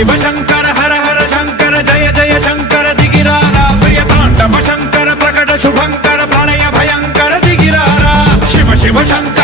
शिव शंकर हर हर शंकर जय जय शंकर दिगिरारा प्रिय तांडव शंकर प्रकट शुभंकर प्रलय भयंकर दिगिरारा शिव शिव शंकर